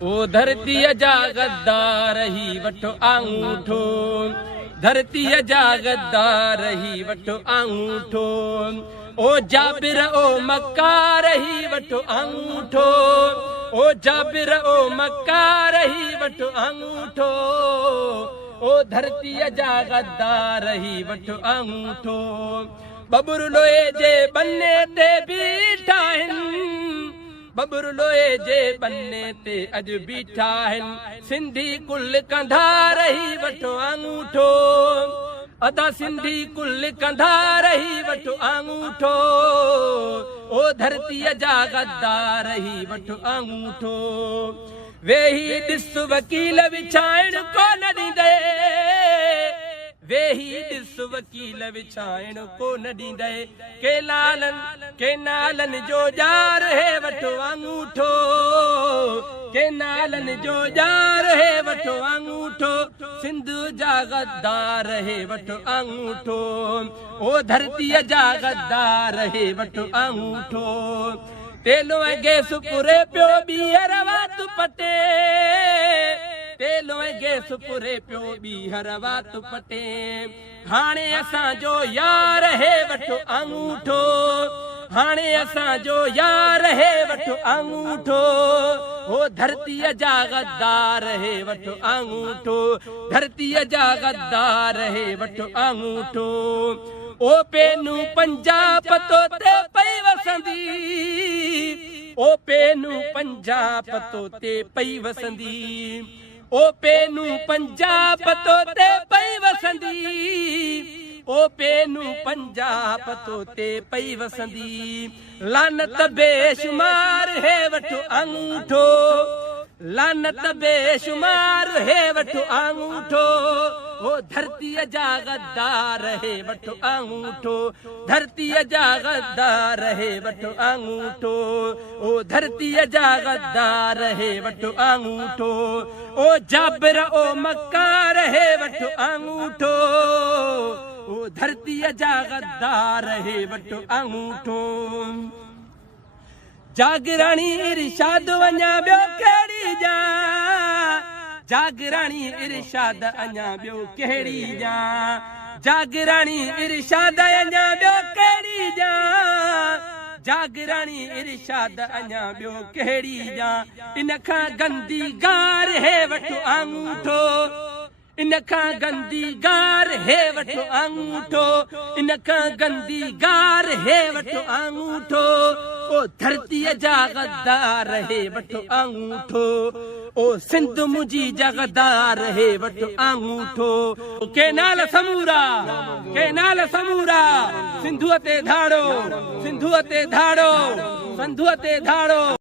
ओ धरती जा गद्दार ही वठो आंगूठो, धरती जा गद्दार ही वठो आंगूठो। ओ जाबिर ओ मक्कार ही वठो आंगूठो, ओ जाबिर ओ मक्कार ही वठो आंगूठो। ओ धरती जा गद्दार ही वठो आंगूठो। बबुर लोहे जे बन्ने ते बीठा आहिनि, बबुर लोहे जे बन्ने ते अॼु बीठा आहिनि। सिंधी कुल कंधार ही वठो आंगूठो, अदा सिंधी कुल कंधार ही वठो आंगूठो। ओ धरतीअ जा गद्दार ही वठो आंगूठो। वेही ॾिस वकील विछाइण कोन ॾींदे, वेही ॾिस वकील विछाइण कोन ॾींदे। के नालनि जो जार हे वठो आंगूठो, के नालनि जो जार हे वठो आंगूठो। सिंध जा गद्दार हे वठो आंगूठो। ओ धरतीअ जा गद्दार हे वठो आंगूठो। तेलो ऐं गैस पुरे पियो ॿीहर वात पटे, तेलो ऐं गैस पुरे पियो ॿीहर वात पटे। हाणे असांजो यार हे वठो आंगूठो, हाणे असांजो यार हे वठो आंगूठो। ओ धरतीअ जा गद्दार हे वठो आंगूठो, धरतीअ जा गद्दार हे वठो आंगूठो। ओ पेनू पंजाब तो ते पई वसंदी, ओ पेनू पंजाब तो ते पई वसंदी। ओ पेनू पंजाब तो ते पई वसंदी, ओ पेनू पंजाब तो ते पई वसंदी। लानत बेशुमार हे वठो आंगूठो, लानत बेशुमार हे वठो आंगूठो। ओ धरतीअ जा गद्दार हे वठो आंगूठो, धरतीअ जा गद्दार हे वठो आंगूठो। ओ धरतीअ जा गद्दार हे वठो आंगूठो। ओ जाबिर ओ मक्कार हे वठो आंगूठो, ओ धरतीअ जा गद्दार हे वठो आंगूठो। जागराणी इरशाद वञा ॿियो कहिड़ी जा, जागराणी इरशाद अञा ॿियो कहिड़ी जा, जागराणी इरशाद अञा ॿियो कहिड़ी जा, जागराणी इरशाद अञा ॿियो कहिड़ी जा। इन खां गंदी गार हे वठो आंगूठो, इन खां गंदी गार हे वठो आंगूठो, इन खां गंदी गार हे वठो आंगूठो। ओ धरतीअ जा गद्दार हे वठो आंगूठो। ओ सिंध मुंहिंजी जा गद्दार हे वठो आंगूठो। केनाल समूरा, केनाल समूरा, सिंधुअ ते धाड़ो, सिंधुअ ते धाड़ो, सिंधुअ ते धाड़ो।